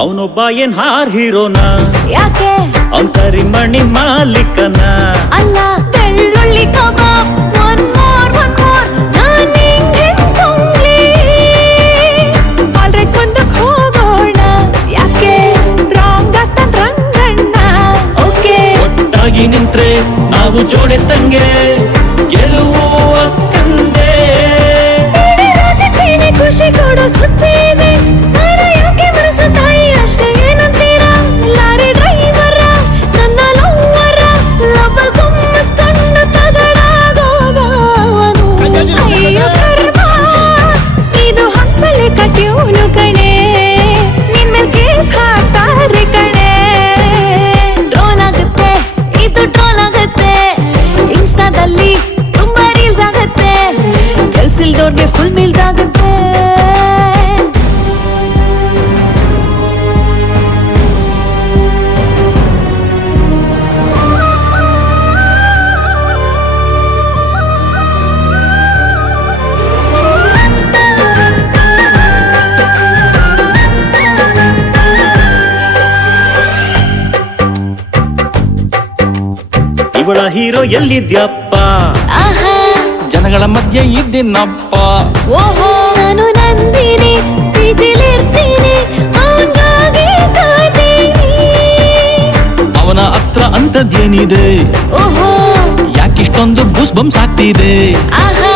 ಅವನೊಬ್ಬ ಏನ್ ಹಾರ್ ಹೀರೋನ ಯಾಕೆ ಅವನ್ ಕರಿಮಣಿ ಮಾಲೀಕನ ಅಲ್ಲ ಬೆಳ್ಳುಳ್ಳಿ ಕಬಾಬ್ ಒನ್ ಮೋರ್ ನಾನ್ ಹೆಂಗ್ ತುಂಬ್ಲಿ ಆಲ್ರೆಡಿ ಮುಂದಕ್ಕೆ ಹೋಗೋಣ ಯಾಕೆ ರಾಂಗ್ ಆಗ್ತಾನ್ ರಂಗಣ್ಣ ಓಕೆ ಒಟ್ಟಾಗಿ ನಿಂತ್ರೆ ನಾವು ಜೋಡೆ ತಂಗೆ ಗೆಲುವು ಅಕ್ಕಂದೆ ರಾಜಕೀಯ ಖುಷಿ ಕೊಡೋ ಸುದ್ದಿ ಇದೆ ಯಾಕೆ ಮನಸ್ಸು ತಾಯಿ ಅಷ್ಟೇ ಏನಂತೀರಾ ಲಾರಿ ಡ್ರೈವರ ನನ್ನ ಲವ್ವರ ಲಬ್ಬಲ್ ಕುಮ್ಮಿಸ್ಕೊಂಡು ತಗಡಾಗೋಗವನು ಅಯ್ಯೋ ಕರ್ಮ ಇದು ಹಂಸಲೆ ಕಟ್ಯೂನು ಕಣೆ ನಿನ್ಮೇಲ್ ಕೇಸ್ ಹಾಕ್ತಾರೆ ಕಣೆ ಟ್ರೋಲ್ ಆಗುತ್ತೆ ಇದು ಟ್ರೋಲ್ ಆಗುತ್ತೆ ಇನ್ಸ್ಟಾದಲ್ಲಿ ತುಂಬಾ ರೀಲ್ಸ್ ಆಗುತ್ತೆ ಕೆಲ್ಸಿಲ್ದವ್ರಿಗೆ ಫುಲ್ ಮೀಲ್ಸ್ ಆಗುತ್ತೆ ಇವಳ ಹೀರೋ ಎಲ್ಲಿದ್ಯಪ್ಪ ಆಹಾ ಜನಗಳ ಮಧ್ಯೆ ಇದ್ದೀನಪ್ಪ ಓಹೋ ನಾನು ನಂದಿನಿ ಪಿಜಿಲಿರ್ತೀನಿ ಅವನಿಗಾಗಿ ಕಾಯ್ತೀನಿ ಅವನ ಹತ್ರ ಅಂತದ್ದೇನಿದೆ ಓಹೋ ಯಾಕಿಷ್ಟೊಂದು ಬೂಸ್ ಬಂಪ್ಸ್ ಆಗ್ತಿದೆ ಆಹಾ